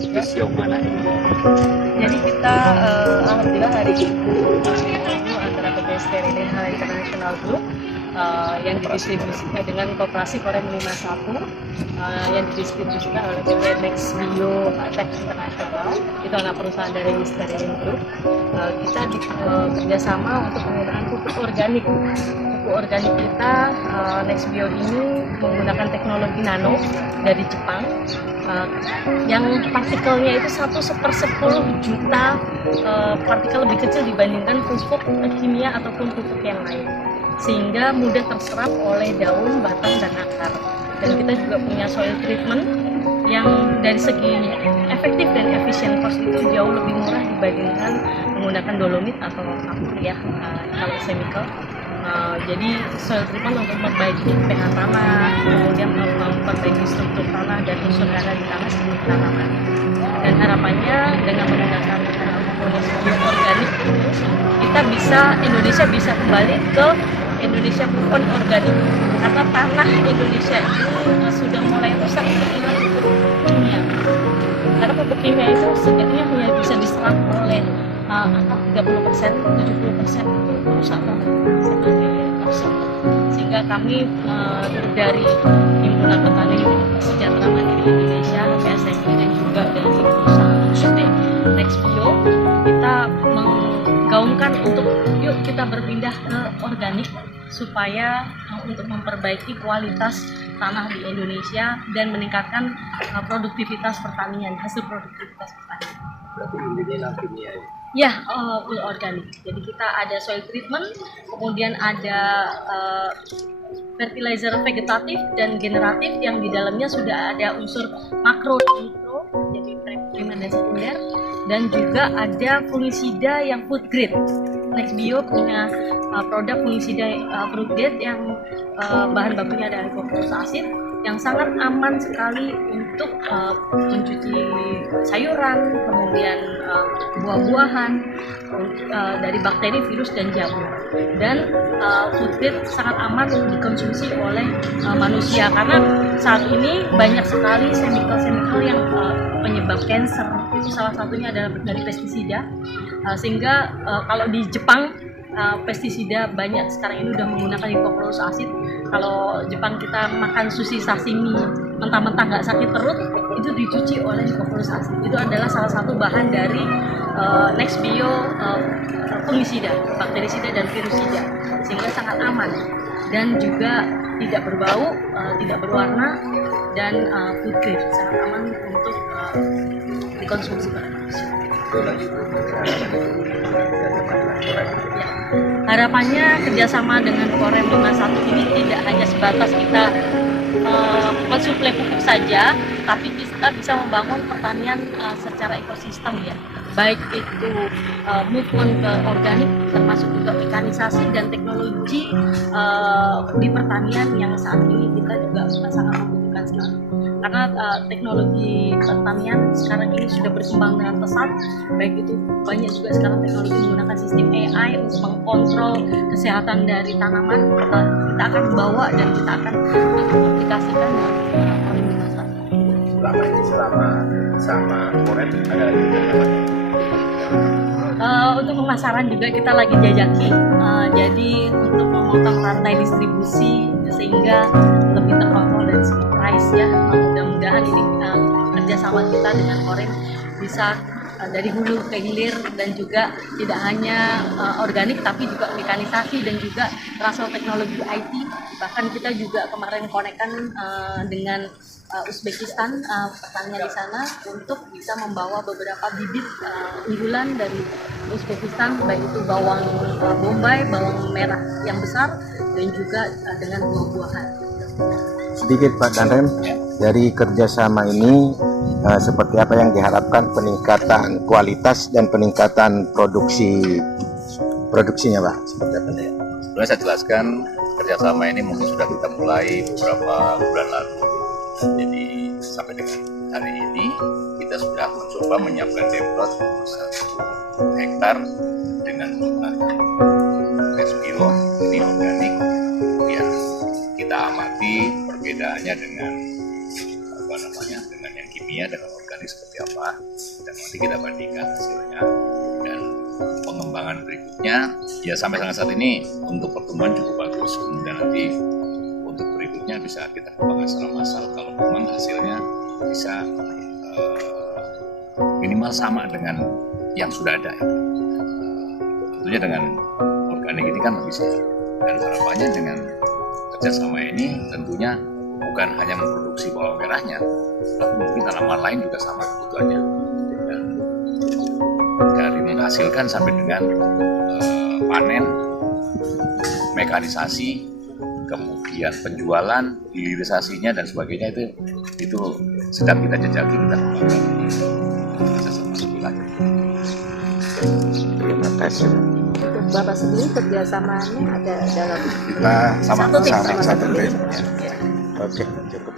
sejauh mana ini? Jadi kita alhamdulillah hari ini antara PT Sterilin Hal International Group yang didistribusikan dengan kooperasi Korem 51 yang didistribusikan oleh PT Next Bio Tech International, itu anak perusahaan dari Sterilin Group. Kita bekerjasama untuk penggunaan pupuk organik. Pupuk organik kita Next Bio ini menggunakan teknologi nano dari Jepang, yang partikelnya itu 1/10 juta partikel lebih kecil dibandingkan pupuk kimia ataupun pupuk yang lain, sehingga mudah terserap oleh daun, batang, dan akar. Dan kita juga punya soil treatment yang dari segi efektif dan efisien cost itu jauh lebih murah dibandingkan menggunakan dolomit atau kapur ya, kalau chemical. Jadi soil treatment untuk memperbaiki pH tanah, kemudian memperbaiki struktur tanah dan unsur hara di tanah sebelum tanaman. Dan harapannya dengan menggunakan pupuk organik Indonesia bisa kembali ke Indonesia pupuk organik, karena tanah Indonesia ini sudah mulai rusak dengan pupuk kimia. Karena pupuk kimia itu sebenarnya hanya bisa diserap oleh 30%, 70% itu rusak banget sebagai toksik. Sehingga kami dari Himpunan Petani Sejahtera Mandiri Indonesia, PSMI, dan juga dari perusahaan PT Next Bio, kita menggaungkan untuk yuk kita berpindah ke organik supaya untuk memperbaiki kualitas tanah di Indonesia dan meningkatkan produktivitas pertanian, hasil produktivitas pertanian. Berarti intinya kimia ya? Ya, full organik. Jadi kita ada soil treatment, kemudian ada fertilizer vegetatif dan generatif yang di dalamnya sudah ada unsur makro dan mikro, jadi primer dan sekunder, dan juga ada fungisida yang food grade. Next Bio punya produk fungisida food grade yang bahan bakunya ada hipochlorous acid, yang sangat aman sekali untuk mencuci sayuran, kemudian buah-buahan dari bakteri, virus, dan jamur. Dan food grade sangat aman dikonsumsi oleh manusia, karena saat ini banyak sekali chemical yang penyebab kanker. Itu salah satunya adalah dari pestisida, sehingga kalau di Jepang pestisida banyak sekarang ini udah menggunakan hipochlorous acid. Kalau Jepang kita makan sushi sashimi mentah-mentah nggak sakit perut, itu dicuci oleh hipochlorous acid. Itu adalah salah satu bahan dari Next Bio fungisida, bakterisida, dan virusida, sehingga sangat aman dan juga tidak berbau, tidak berwarna, dan food grade, sangat aman untuk dikonsumsi oleh manusia. Ya. Harapannya kerjasama dengan Korem 51 ini tidak hanya sebatas kita mensuplai pupuk saja, tapi kita bisa membangun pertanian secara ekosistem ya, baik itu movement ke organik, termasuk juga mekanisasi dan teknologi di pertanian yang saat ini kita juga sangat membutuhkan sekali. Karena teknologi pertanian sekarang ini sudah berkembang dengan pesat, baik itu banyak juga sekarang teknologi menggunakan sistem AI untuk mengkontrol kesehatan dari tanaman. Kita akan bawa dan kita akan aplikasikan selama Korem ada lagi untuk pemasaran juga kita lagi jajaki, jadi untuk memotong rantai distribusi sehingga lebih terkontrol dari segi price ya. Mudah-mudahan ini kerjasama kita dengan Korem bisa dari hulu ke hilir, dan juga tidak hanya organik tapi juga mekanisasi dan juga transfer teknologi IT. Bahkan kita juga kemarin konekkan dengan Uzbekistan, pertanian di sana, untuk bisa membawa beberapa bibit unggulan dari Uzbekistan, baik itu bawang bombay, bawang merah yang besar, dan juga dengan buah-buahan. Sedikit Pak Danrem, dari kerjasama ini seperti apa yang diharapkan peningkatan kualitas dan peningkatan produksinya Pak? Seperti apa? Sebenarnya saya jelaskan, kerjasama ini mungkin sudah kita mulai beberapa bulan lalu. Jadi sampai dengan hari ini kita sudah mencoba menyiapkan demplot 1 hektar dengan menggunakan Next Bio ini organik. Ya, kita amati perbedaannya dengan dengan yang kimia, dengan organik. organik seperti apa, dan nanti kita bandingkan hasilnya. Dan pengembangan berikutnya ya sampai saat ini untuk pertumbuhan cukup bagus, kemudian nanti untuk berikutnya bisa kita kembangkan secara massal kalau memang hasilnya bisa minimal sama dengan yang sudah ada. Tentunya dengan organik ini kan bisa, dan harapannya dengan kerjasama ini tentunya bukan hanya memproduksi bawang merahnya, tapi mungkin tanaman lain juga sama kebutuhannya, dan dari menghasilkan sampai dengan panen, mekanisasi, kemudian penjualan, hilirisasinya dan sebagainya itu sedang kita jajaki, kita kembangkan kerjasama lebih lanjut. Terima kasih. Untuk Bapak sendiri kerjasamanya ada dalam Kita sama Satu tim. satu tim. Oke, cukup.